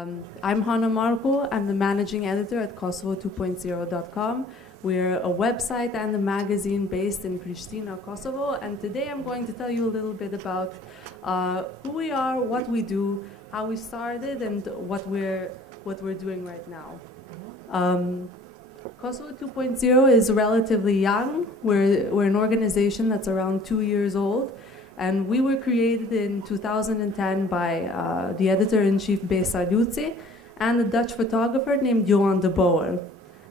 I'm Hana Marku. I'm the managing editor at Kosovo2.0.com. We're a website and a magazine based in Pristina, Kosovo. And today I'm going to tell you a little bit about who we are, what we do, how we started, and what we're doing right now. Kosovo 2.0 is relatively young. We're an organization that's around 2 years old. And we were created in 2010 by the editor-in-chief Besa Ljuci and a Dutch photographer named Johan de Boer.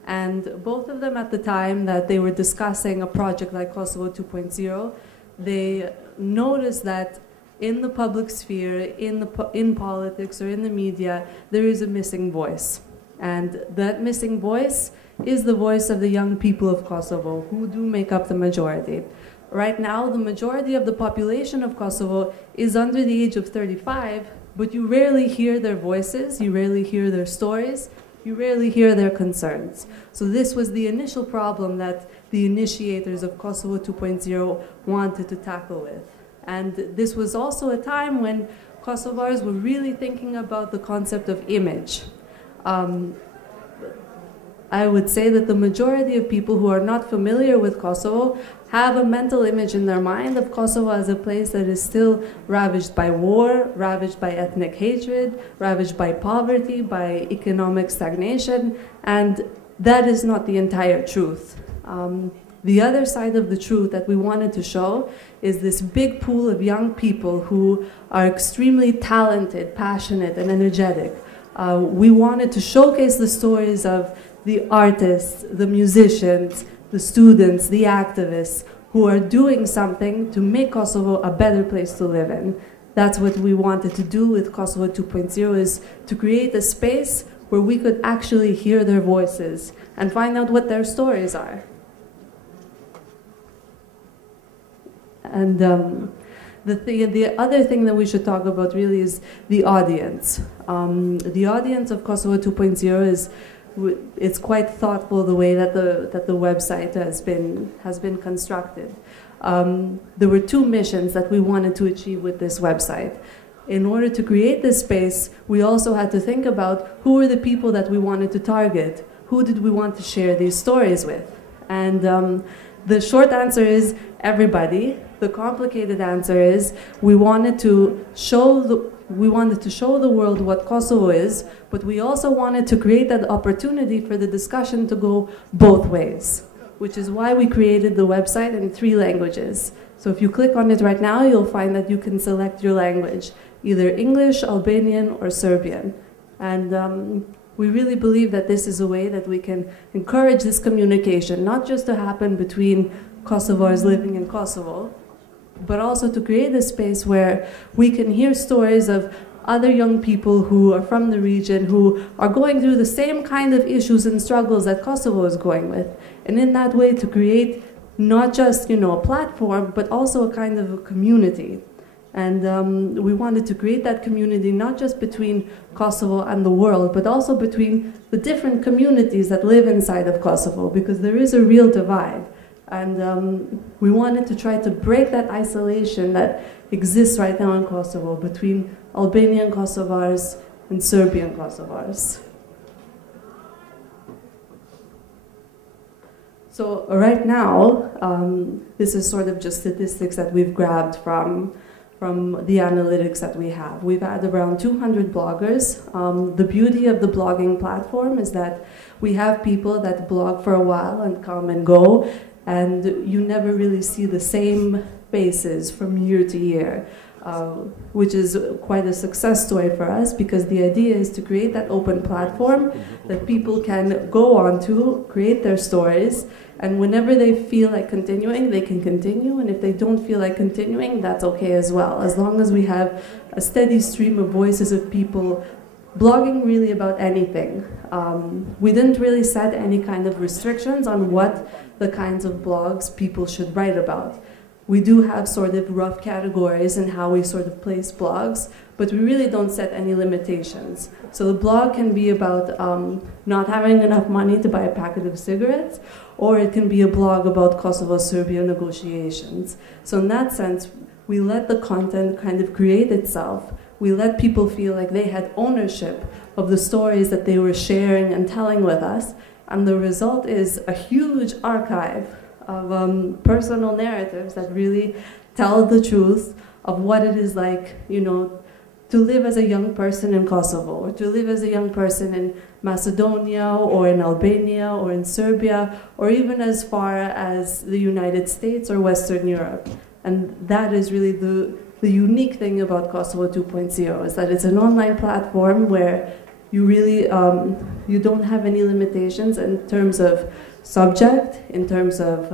And both of them at the time that they were discussing a project like Kosovo 2.0, they noticed that in the public sphere, in politics or in the media, there is a missing voice. And that missing voice is the voice of the young people of Kosovo, who do make up the majority. Right now, the majority of the population of Kosovo is under the age of 35, but you rarely hear their voices, you rarely hear their stories, you rarely hear their concerns. So this was the initial problem that the initiators of Kosovo 2.0 wanted to tackle with. And this was also a time when Kosovars were really thinking about the concept of image. I would say that the majority of people who are not familiar with Kosovo have a mental image in their mind of Kosovo as a place that is still ravaged by war, ravaged by ethnic hatred, ravaged by poverty, by economic stagnation, and that is not the entire truth. The other side of the truth that we wanted to show is this big pool of young people who are extremely talented, passionate, and energetic. We wanted to showcase the stories of the artists, the musicians, the students, the activists who are doing something to make Kosovo a better place to live in. That's what we wanted to do with Kosovo 2.0, is to create a space where we could actually hear their voices and find out what their stories are. And the other thing that we should talk about really is the audience. The audience of Kosovo 2.0 is it's quite thoughtful the way that the website has been constructed. There were two missions that we wanted to achieve with this website. In order to create this space, we also had to think about who were the people that we wanted to target. Who did we want to share these stories with? And the short answer is everybody. The complicated answer is we wanted to show the world what Kosovo is, but we also wanted to create that opportunity for the discussion to go both ways, which is why we created the website in 3 languages. So if you click on it right now, you'll find that you can select your language, either English, Albanian, or Serbian. And we really believe that this is a way that we can encourage this communication, not just to happen between Kosovars living in Kosovo, but also to create a space where we can hear stories of other young people who are from the region, who are going through the same kind of issues and struggles that Kosovo is going with. And in that way to create not just, a platform, but also a kind of a community. And we wanted to create that community not just between Kosovo and the world, but also between the different communities that live inside of Kosovo, because there is a real divide. And we wanted to try to break that isolation that exists right now in Kosovo between Albanian Kosovars and Serbian Kosovars. So right now, this is sort of just statistics that we've grabbed from the analytics that we have. We've had around 200 bloggers. The beauty of the blogging platform is that we have people that blog for a while and come and go, and you never really see the same faces from year to year, which is quite a success story for us, because the idea is to create that open platform that people can go on to, create their stories, and whenever they feel like continuing, they can continue, and if they don't feel like continuing, that's okay as well, as long as we have a steady stream of voices of people blogging really about anything. We didn't really set any kind of restrictions on what the kinds of blogs people should write about. We do have sort of rough categories in how we sort of place blogs, but we really don't set any limitations. So the blog can be about not having enough money to buy a packet of cigarettes, or it can be a blog about Kosovo-Serbia negotiations. So in that sense, we let the content kind of create itself we let people feel like they had ownership of the stories that they were sharing and telling with us. And the result is a huge archive of personal narratives that really tell the truth of what it is like, you know, to live as a young person in Kosovo, or to live as a young person in Macedonia, or in Albania, or in Serbia, or even as far as the United States or Western Europe. And that is really the unique thing about Kosovo 2.0, is that it's an online platform where you really, you don't have any limitations in terms of subject, in terms of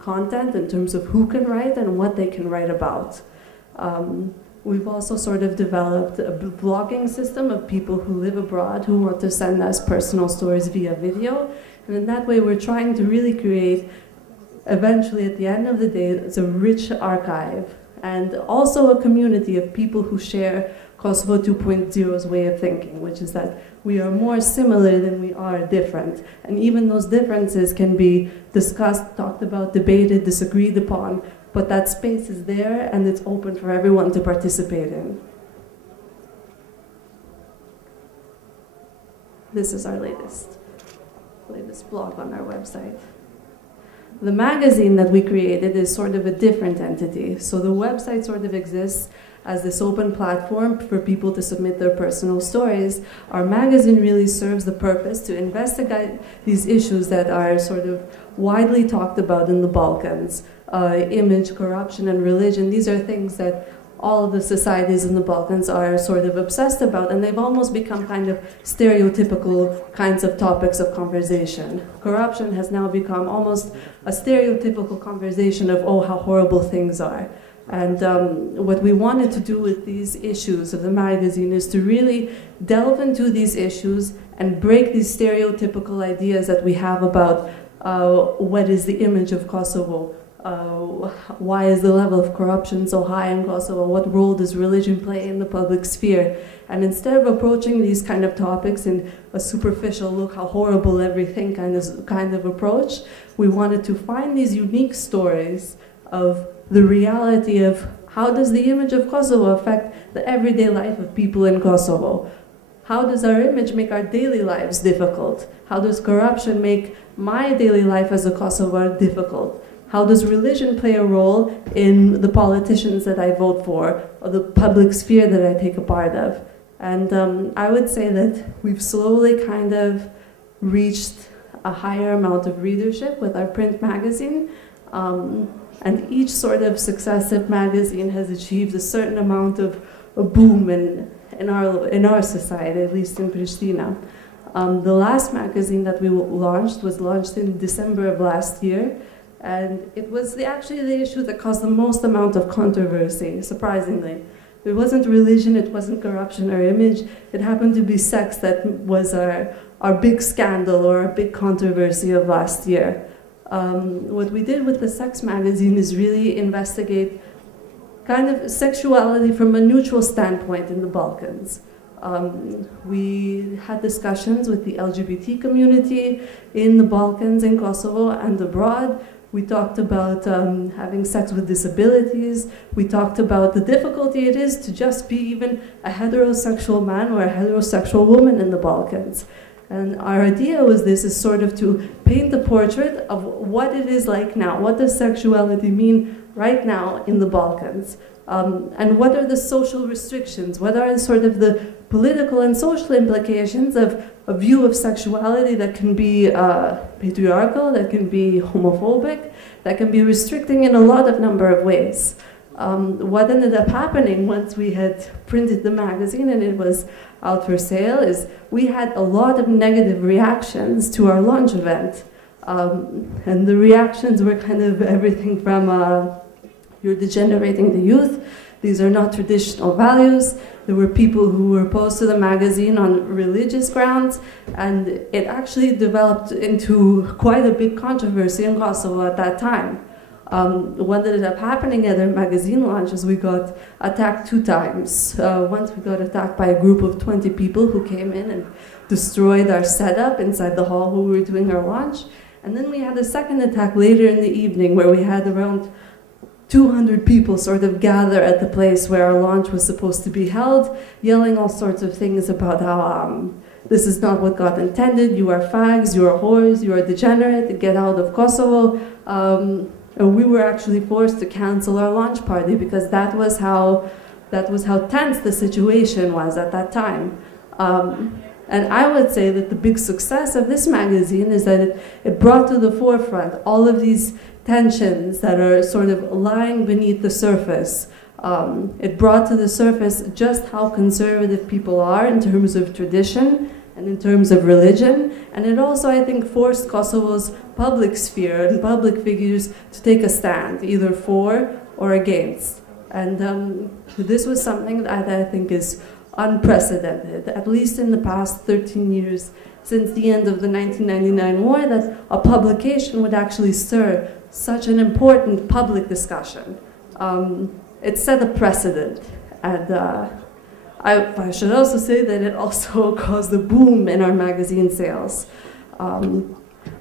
content, in terms of who can write and what they can write about. We've also sort of developed a blogging system of people who live abroad who want to send us personal stories via video. And in that way, we're trying to really create, eventually at the end of the day, it's a rich archive and also a community of people who share Kosovo 2.0's way of thinking, which is that we are more similar than we are different. And even those differences can be discussed, talked about, debated, disagreed upon, but that space is there and it's open for everyone to participate in. This is our latest blog on our website. The magazine that we created is sort of a different entity. So the website sort of exists as this open platform for people to submit their personal stories. Our magazine really serves the purpose to investigate these issues that are sort of widely talked about in the Balkans. Image, corruption, and religion. These are things that all of the societies in the Balkans are sort of obsessed about, and they've almost become kind of stereotypical kinds of topics of conversation. Corruption has now become almost a stereotypical conversation of, oh, how horrible things are. And what we wanted to do with these issues of the magazine is to really delve into these issues and break these stereotypical ideas that we have about what is the image of Kosovo. Why is the level of corruption so high in Kosovo? What role does religion play in the public sphere? And instead of approaching these kind of topics in a superficial, look how horrible everything kind of approach, we wanted to find these unique stories of the reality of how does the image of Kosovo affect the everyday life of people in Kosovo? How does our image make our daily lives difficult? How does corruption make my daily life as a Kosovar difficult? How does religion play a role in the politicians that I vote for, or the public sphere that I take a part of? And I would say that we've slowly kind of reached a higher amount of readership with our print magazine. And each sort of successive magazine has achieved a certain amount of a boom in our society, at least in Pristina. The last magazine that we launched was launched in December of last year. And it was actually the issue that caused the most amount of controversy, surprisingly. It wasn't religion, it wasn't corruption or image, it happened to be sex that was our big scandal or our big controversy of last year. What we did with the sex magazine is really investigate kind of sexuality from a neutral standpoint in the Balkans. We had discussions with the LGBT community in the Balkans, in Kosovo, and abroad. We talked about having sex with disabilities. We talked about the difficulty it is to just be even a heterosexual man or a heterosexual woman in the Balkans. And our idea was this, is sort of to paint a portrait of what it is like now. What does sexuality mean right now in the Balkans? And what are the social restrictions? What are sort of the political and social implications of a view of sexuality that can be patriarchal, that can be homophobic, that can be restricting in a lot of number of ways? What ended up happening once we had printed the magazine and it was out for sale is we had a lot of negative reactions to our launch event. And the reactions were kind of everything from you're degenerating the youth, these are not traditional values. There were people who were opposed to the magazine on religious grounds, and it actually developed into quite a big controversy in Kosovo at that time. What ended up happening at our magazine launches, we got attacked 2 times. Once we got attacked by a group of 20 people who came in and destroyed our setup inside the hall where we were doing our launch. And then we had a second attack later in the evening where we had around 200 people sort of gather at the place where our launch was supposed to be held, yelling all sorts of things about how this is not what God intended, you are fags, you are whores, you are degenerate, get out of Kosovo. We were actually forced to cancel our launch party because that was how tense the situation was at that time. And I would say that the big success of this magazine is that it brought to the forefront all of these tensions that are sort of lying beneath the surface. It brought to the surface just how conservative people are in terms of tradition and in terms of religion. And it also, I think, forced Kosovo's public sphere and public figures to take a stand, either for or against. And this was something that I think is unprecedented, at least in the past 13 years since the end of the 1999 war, that a publication would actually stir such an important public discussion. It set a precedent, and I should also say that it also caused a boom in our magazine sales.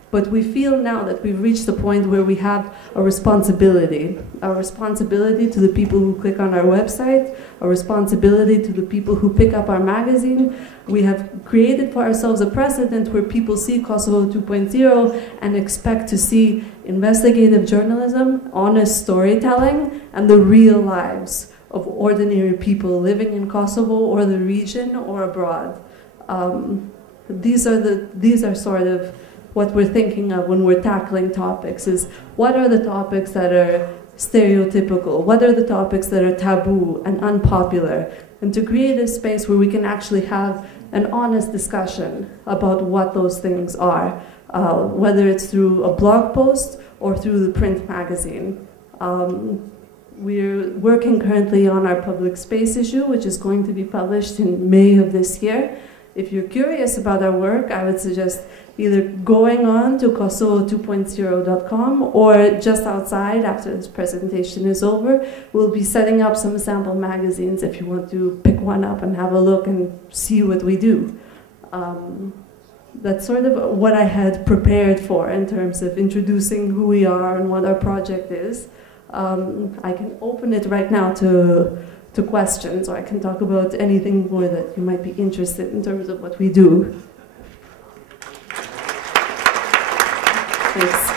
But we feel now that we've reached the point where we have a responsibility to the people who click on our website, a responsibility to the people who pick up our magazine. We have created for ourselves a precedent where people see Kosovo 2.0 and expect to see investigative journalism, honest storytelling, and the real lives of ordinary people living in Kosovo or the region or abroad. These are sort of what we're thinking of when we're tackling topics, is what are the topics that are stereotypical, what are the topics that are taboo and unpopular, and to create a space where we can actually have an honest discussion about what those things are, whether it's through a blog post or through the print magazine. We're working currently on our public space issue, which is going to be published in May of this year. If you're curious about our work, I would suggest either going on to kosovo2.0.com or just outside after this presentation is over. We'll be setting up some sample magazines if you want to pick one up and have a look and see what we do. That's sort of what I had prepared for in terms of introducing who we are and what our project is. I can open it right now to questions, or I can talk about anything more that you might be interested in terms of what we do. Thanks.